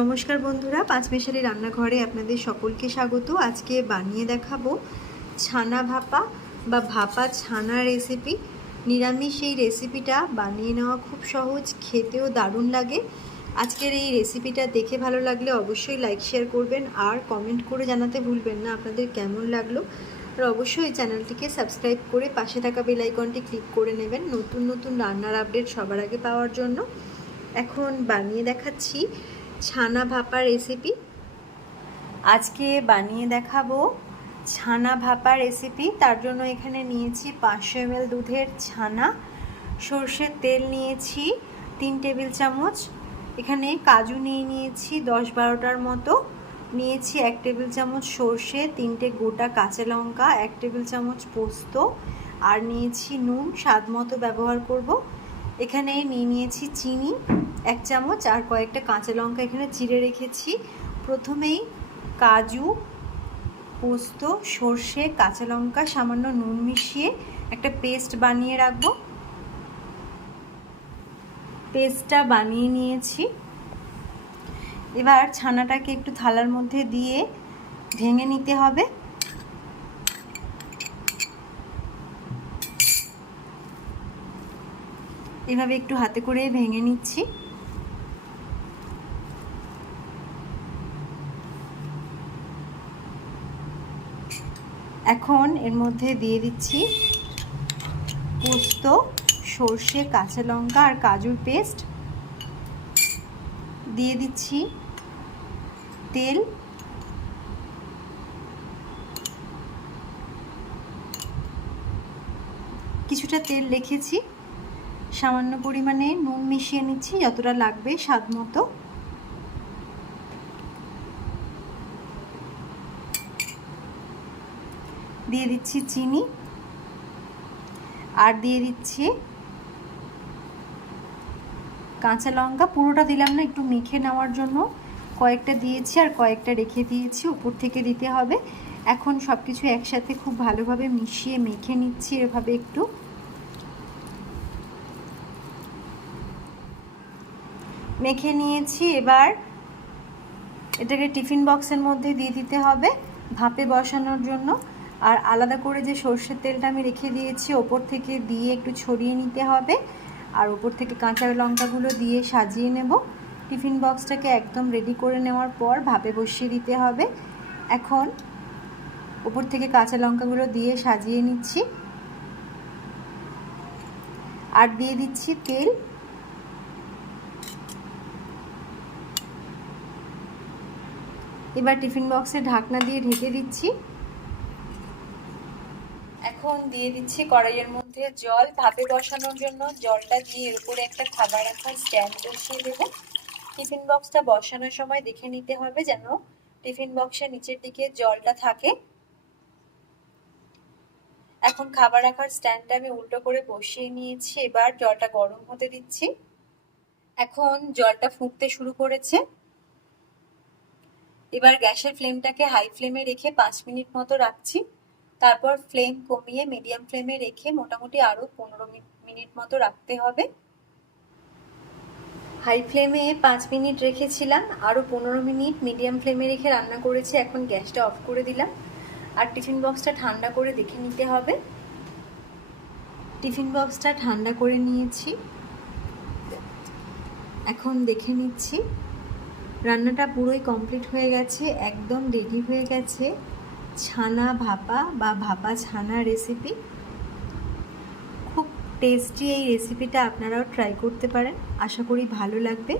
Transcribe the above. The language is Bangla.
নমস্কার বন্ধুরা পাঁচ মেশালি রান্নাঘরে আপনাদের সকলকে স্বাগত। আজকে বানিয়ে দেখাবো ছানা ভাপা বা ভাপা ছানা রেসিপি নিরামিষ এই রেসিপিটা বানিয়ে নেওয়া খুব সহজ, খেতেও দারুণ লাগে। আজকের এই রেসিপিটা দেখে ভালো লাগলে অবশ্যই লাইক শেয়ার করবেন আর কমেন্ট করে জানাতে ভুলবেন না, আপনাদের কেমন লাগল। আর অবশ্যই চ্যানেলটিকে সাবস্ক্রাইব করে পাশে থাকা বেলাইকনটি ক্লিক করে নেবেন নতুন নতুন রান্নার আপডেট সবার আগে পাওয়ার জন্য। এখন বানিয়ে দেখাচ্ছি ছানা ভাপা রেসিপি আজকে বানিয়ে দেখাবো ছানা ভাপা রেসিপি তার জন্য এখানে নিয়েছি পাঁচশো এমএল দুধের ছানা। সর্ষের তেল নিয়েছি তিন টেবিল চামচ। এখানে কাজু নিয়ে নিয়েছি দশ বারোটার মতো। নিয়েছি এক টেবিল চামচ সর্ষে, তিনটে গোটা কাঁচা লঙ্কা, এক টেবিল চামচ পোস্ত। আর নিয়েছি নুন, স্বাদ মতো ব্যবহার করব। এখানে নিয়ে নিয়েছি চিনি, এক চামচ আর কয়েকটা কাঁচা লঙ্কা এখানে চিড়ে রেখেছি। প্রথমেই কাজু, পোস্ত, সর্ষে, কাঁচা লঙ্কা, সামান্য নুন মিশিয়ে একটা পেস্ট বানিয়ে রাখব। পেস্টটা বানিয়ে নিয়েছি। এবার ছানাটাকে একটু থালার মধ্যে দিয়ে ভেঙে নিতে হবে। এভাবে একটু হাতে করে ভেঙে নিচ্ছি। এখন এর মধ্যে দিয়ে দিচ্ছি পোস্ত, সর্ষে, কাঁচা লঙ্কা আর কাজুর পেস্ট। দিয়ে দিচ্ছি তেল। কিছুটা তেল রেখেছি। সামান্য পরিমাণে নুন মিশিয়ে নিচ্ছি, যতটা লাগবে স্বাদ মতো। দিয়ে দিচ্ছি চিনি আর দিয়ে দিচ্ছি কাঁচা লঙ্কা। পুরোটা দিলাম না, একটু মেখে নেওয়ার জন্য। কয়েকটা দিয়েছি আর কয়েকটা রেখে দিয়েছি, উপর থেকে দিতে হবে। এখন সব কিছু একসাথে খুব ভালোভাবে মিশিয়ে মেখে নিচ্ছি এভাবে একটু। মেখে নিয়েছি। এবার এটাকে টিফিন বক্সের মধ্যে দিয়ে দিতে হবে ভাপে বসানোর জন্য। আর আলাদা করে যে সর্ষের তেলটা আমি রেখে দিয়েছি, ওপর থেকে দিয়ে একটু ছড়িয়ে নিতে হবে। আর ওপর থেকে কাঁচা লঙ্কাগুলো দিয়ে সাজিয়ে নেব। টিফিন বক্সটাকে একদম রেডি করে নেওয়ার পর ভাপে বসিয়ে দিতে হবে। এখন ওপর থেকে কাঁচা লঙ্কাগুলো দিয়ে সাজিয়ে নিচ্ছি। আর দিয়ে দিচ্ছি তেল। এবার টিফিন বক্সে ঢাকনা দিয়ে ঢেকে দিচ্ছি। এখন দিয়ে দিচ্ছি কড়াইয়ের মধ্যে জল। ভাপে বসানোর জন্য জলটা দিয়ে এর উপরে একটা খাবার রাখার স্ট্যান্ড বসিয়ে দেব। টিফিন বক্সটা বসানোর সময় দেখে নিতে হবে যেন টিফিন বক্সের নিচের দিকে জলটা থাকে। এখন খাবার রাখার স্ট্যান্ডটা আমি উল্টো করে বসিয়ে নিয়েছি। এবার জলটা গরম হতে দিচ্ছি। এখন জলটা ফুটতে শুরু করেছে। এবার গ্যাসের ফ্লেমটাকে হাই ফ্লেমে রেখে পাঁচ মিনিট মতো রাখছি। তারপর ফ্লেম কমিয়ে মিডিয়াম ফ্লেমে রেখে মোটামুটি আরও পনেরো মিনিট মতো রাখতে হবে। হাই ফ্লেমে পাঁচ মিনিট রেখেছিলাম আরও পনেরো মিনিট মিডিয়াম ফ্লেমে রেখে রান্না করেছি, এখন গ্যাসটা অফ করে দিলাম। আর টিফিন বক্সটা ঠান্ডা করে দেখে নিতে হবে। টিফিন বক্সটা ঠান্ডা করে নিয়েছি। এখন দেখে নিচ্ছি। রান্নাটা পুরোই কমপ্লিট হয়ে গেছে, একদম রেডি হয়ে গেছে। ছানা ভাপা বা ভাপা ছানা রেসিপি খুব টেস্টি এই রেসিপিটা আপনারাও ট্রাই করতে পারেন, আশা করি ভালো লাগবে।